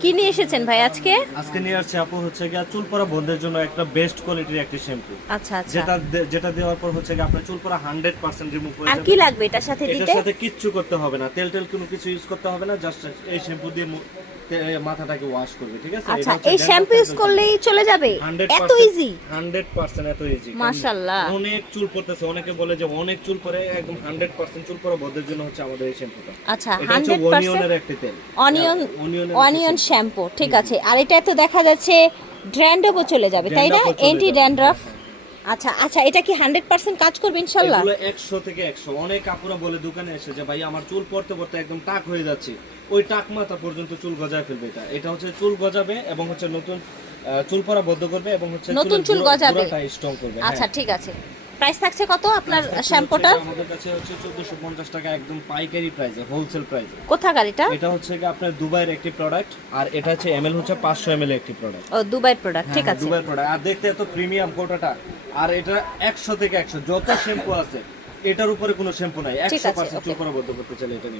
কি নিয়ে এসেছেন ভাই আজকে? আজকে নিয়ে আসছে আপু হচ্ছে গিয়ে চুল পড়া বন্ধের জন্য একটা বেস্ট কোয়ালিটির একটি শ্যাম্পু আচ্ছা আচ্ছা। যেটা যেটা দেওয়ার পর হচ্ছে গিয়ে আপনার চুল পড়া হান্ড্রেড পার্সেন্ট রিমুভ হয়ে আর কি লাগবে এটার সাথে এটার সাথে কিচ্ছু করতে হবে না। তেল টেল কোনো কিছু ইউজ করতে হবে না জাস্ট এই শ্যাম্পু দিয়ে মাথাটাকে ওয়াশ করবে ঠিক আছে? আচ্ছা এই শ্যাম্পু ইউজ করলেই চলে যাবে? এত ইজি হান্ড্রেড পার্সেন্ট এত ইজি মাশাআল্লাহ। অনেক চুল পড়তেছে অনেকে বলে যে অনেক চুল পরে একদম হান্ড্রেড পার্সেন্ট চুল পড়া বন্ধের জন্য হচ্ছে আমাদের এই শ্যাম্পুটা আচ্ছা 100% অনিয়নের একটি তেল। অনিয়ন অনিয়ন শ্যাম্পু ঠিক আছে। আর এটা তো দেখা যাচ্ছে ড্র্যান্ড্রফও চলে যাবে তাই না? যাবে। ড্যান্ড্রফ আচ্ছা আচ্ছা এটা কি হান্ড্রেড পার্সেন্ট কাজ করবে ইনশাল্লাহ? এগুলো একশো থেকে একশো। অনেক আপুরা বলে দোকানে এসে যে ভাই আমার চুল পড়তে পড়তে একদম টাক হয়ে যাচ্ছে। ওই টাক মাথা পর্যন্ত চুল গজায় ফেলবে এটা। এটা হচ্ছে চুল গজাবে এবং হচ্ছে নতুন চুল পড়া বন্ধ করবে এবং হচ্ছে নতুন চুল গজাবে। স্ট্রং করবে আচ্ছা হ্যাঁ। ঠিক আছে। প্রাইস থাকছে কত আপনার শ্যাম্পুটার শ্যাম্পুটা? আমাদের কাছে হচ্ছে চোদ্দশো পঞ্চাশ টাকা একদম পাইকারি প্রাইসে হোলসেল প্রাইসে কোথাকার এটা এটা হচ্ছে কি আপনার দুবাইয়ের একটি প্রোডাক্ট আর এটা হচ্ছে এমএল হচ্ছে পাঁচশো এমএল একটি প্রোডাক্ট ও দুবাই প্রোডাক্ট ঠিক আছে। দুবাইয়ের প্রোডাক্ট আর দেখতে এত প্রিমিয়াম কোটাটা আর এটা একশো থেকে একশো যত শ্যাম্পু আছে এটার উপরে কোনো শ্যাম্পু নাই। ঠিক একশো আছে, পার্সেন্ট চুল বদ্ধ করতে চাইলে এটা